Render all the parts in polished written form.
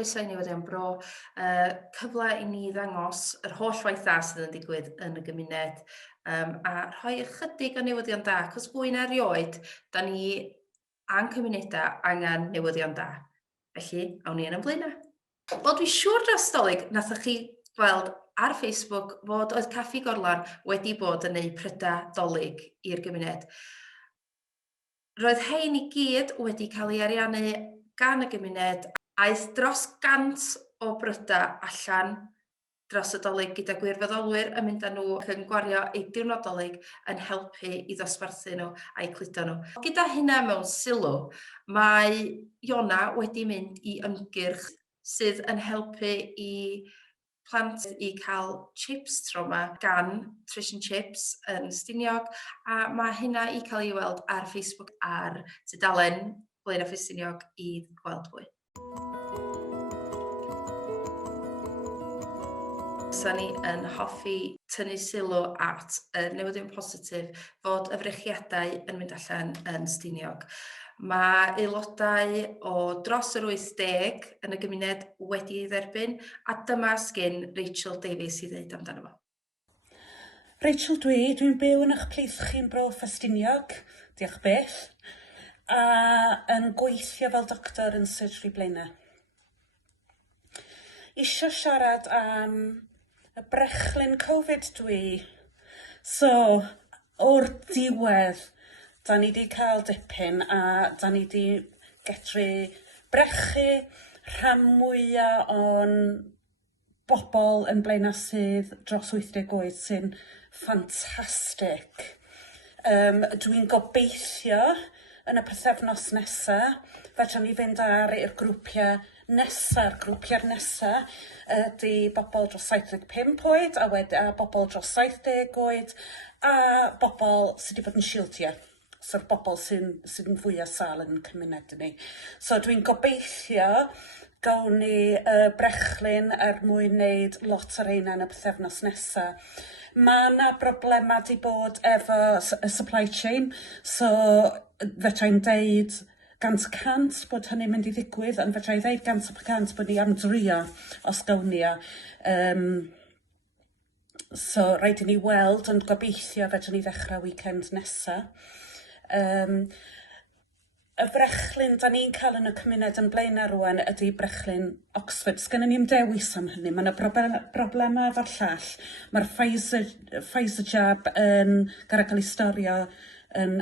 croeso I Newyddion Bro. Cyfle I ni ddangos yr holl waith dda sydd yn digwydd yn y gymuned a rhoi ychydig o newyddion da, cos fwy na erioed, da ni a'n cymunedau angen newyddion da. Felly, awn ni yn y blaenau. Wel, dwi'n siŵr dros Dolig nathoch chi gweld ar Facebook fod oedd Caffi Gorlan wedi bod yn neud prydau Dolig i'r gymuned. Roedd hein I gyd wedi cael ei ariannu gan y gymuned, aeth dros 100 o brydau allan dros y Dolig gyda gwirfoddolwyr yn mynd â nhw ac yn gwario eu diwrnod Dolig yn helpu I ddosbarthu nhw a'i cludo nhw. Gyda hynna mewn sylw, mae Iona wedi mynd I ymgyrch sydd yn helpu I plant I cael chips tro yma gan Fish and Chips yn Ffestiniog, a mae hynna I cael ei weld ar Facebook a'r tudalen Blaenau Ffestiniog I gweld fwy. Fysa ni yn hoffi tynnu sylw at y newyddion positif fod y frechiadau yn mynd allan yn Ffestiniog. Mae aelodau o dros yr 80 yn y gymuned wedi ei dderbyn, a dyma sgyn Rachel Davies I ddeud amdano fo. Rachel dwi'n byw yn eich plis chi'n Bro Ffestiniog, diolch beth, a yn gweithio fel doctor yn surgery Blaenau. Isio siarad am y brechlyn Covid So, o'r diwedd, da ni wedi cael dipyn a da ni wedi gedru brechu rhan mwyaf o'n bobl yn Blaenau sydd dros 80 oed sy'n ffantastig. Dwi'n gobeithio yn y pythefnos nesaf, fedrwn ni fynd ar i'r grwpiau nesaf. Grwpiau'r nesaf ydy bobl dros 75 oed, a bobl dros 70 oed, a bobl sydd wedi bod yn shieldio. So'r bobl sy'n fwyaf sal yn cymuned ni. So dwi'n gobeithio gawn ni brechlyn mwyn wneud lot o'r ein yn y pythefnos nesaf. Mae yna broblemau di bod efo y supply chain, so fedrai'n deud 100% bod hynny'n mynd I ddigwydd, ond fedrai'n deud 100% bod ni am drio os gawn ni. So rhaid I ni weld, ond gobeithio fedrwn ni ddechrau weekend nesaf. Y brechlyn da ni'n cael yn y cymuned yn Blaenau rwan ydy brechlyn Oxford. Sgynnon ni'm dewis am hynny. Mae yna broblemau efo'r llall. Mae'r Pfizer jab yn gael ei storio yn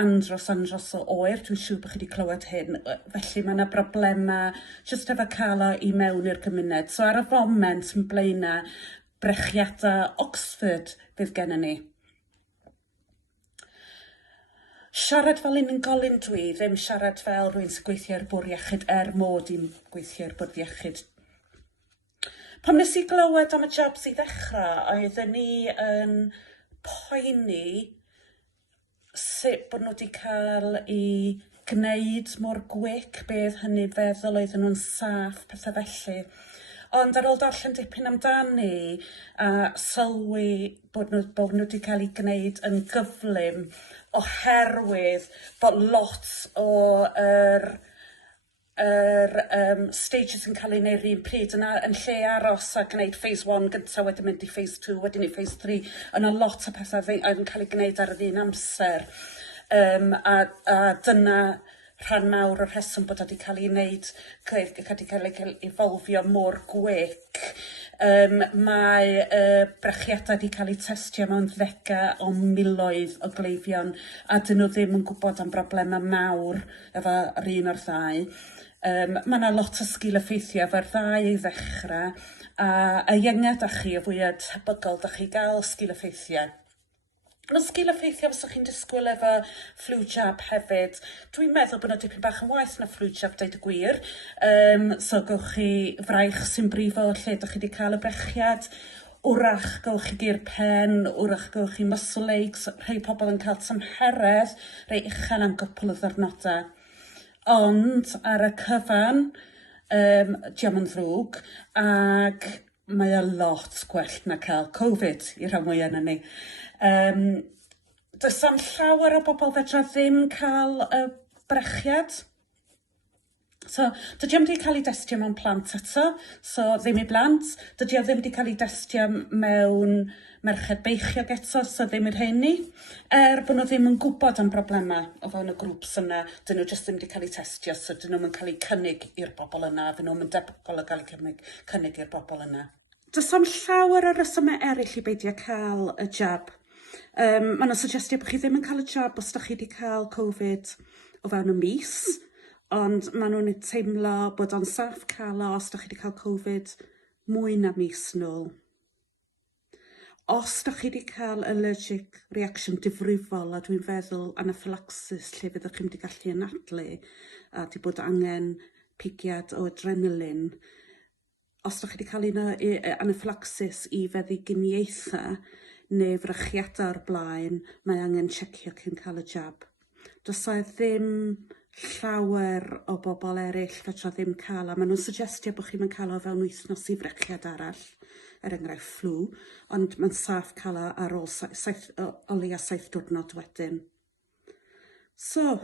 andros o oer. Dwi'n siŵr bod chi wedi clywed hyn. Felly mae yna broblemau jyst efo cael o I mewn i'r gymuned. So ar y foment yn Blaenau, brechiadau Oxford fydd gennym ni. Siarad fel unigolyn ddim siarad fel rwy'n sy'n gweithio ar bwrdd iechyd mod I'n gweithio ar bwrdd iechyd. Pam nes I glywed am y jobs I ddechrau, oedden ni yn poeni sut bod nhw wedi cael I gwneud mor gwic, beth hynny feddwl oedden nhw'n saff, pethau felly. Ond ar ôl darllen dipyn amdani a sylwi bod nhw wedi cael ei gwneud yn gyflym oherwydd bod lot o stages yn cael ei wneud rhywun pryd yn lle aros a gwneud phase 1 gyntaf, wedyn mynd I phase 2, wedyn I phase 3. Yna lot o pethau oedd yn cael ei gwneud ar yr un amser. A dyna rhan mawr o'r rheswm bod wedi cael ei wneud, wedi cael ei evolfio mor gwic. Mae brechiadau wedi cael ei testio mewn ddegau o miloedd o gleifion, a dyn nhw ddim yn gwybod am broblemau mawr efo yr un o'r ddau. Mae yna lot o sgil-effeithio efo'r ddau I ddechrau, a iengad â chi o fwyaf tebygol da chi gael sgil-effeithiau. Yn sgil-effeithio fyswch chi'n disgwyl efo flu jab hefyd. Dwi'n meddwl bod yna dipyn bach yn waeth na flu jab, deud y gwir. So gawch chi fraich sy'n brifo lle ydych chi wedi cael y brechiad. Wrach gawch chi gur pen, wrach gawch chi muscle aches. Rhai pobl yn cael tymheredd, rhai uchel am gwpl o ddyrnodau. Ond ar y cyfan, diom yn ddrwg, ac mae o lot gwell na cael Covid I rhan mwyaf yna ni. Does am llawer o bobl fedra ddim cael y brechiad. So, dydy o ddim wedi cael ei destio mewn plant eto, so ddim i blant. Dydy o ddim wedi cael ei destio mewn merched beichiog eto, so ddim i'r rheini. Bod nhw ddim yn gwybod am broblemau o fewn y grŵps yna, dyn nhw jyst ddim wedi cael ei testio, so dyn nhw'n cael ei cynnig i'r bobl yna, fy nhw'n debygol o gael ei cynnig i'r bobl yna. Does am llawer o resymau eraill i beidio cael y jab. Maen nhw'n suggestio bod chi ddim yn cael y jab os ydych chi wedi cael Covid o fewn y mis, ond maen nhw'n teimlo bod o'n saff cael o os ydych chi wedi cael Covid mwy na mis nôl. Os ydych chi wedi cael allergic reaction difrifol, a dwi'n feddwl anaphylaxis lle fyddwch chi'n wedi gallu anadlu a wedi bod angen pigiad o adrenalin, os ydych chi wedi cael un o anaphylaxis i feddu giniaethau neu frychiadau o'r blaen, mae angen checio cyn cael y jab. Does ddim llawer o bobl eraill fedra ddim cael, a maen nhw'n suggestio bod chi'n cael o fewn wythnos i frechiad arall, enghraifft fflw, ond mae'n saff cael o ar ôl o leia 7 diwrnod wedyn. So,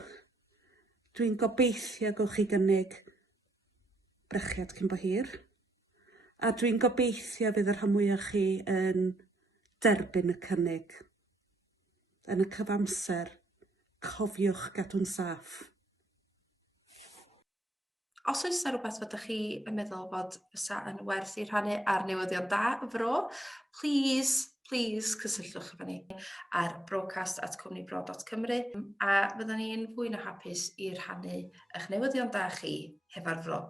dwi'n gobeithio gowch chi gynnig brechiad cyn bo hir, a dwi'n gobeithio fydd yr rhan mwyaf chi yn derbyn y cynnig. Yn y cyfamser, cofiwch gadw'n saff. Os oes yna rhywbeth fydych chi yn meddwl bod fysa yn werth i rhannu ar Newyddion Da Fro, please cysylltwch efo ni ar brocast@cwmnibro.cymru a fyddwn ni'n fwy na hapus i rhannu eich newyddion da chi hefo'r Fro.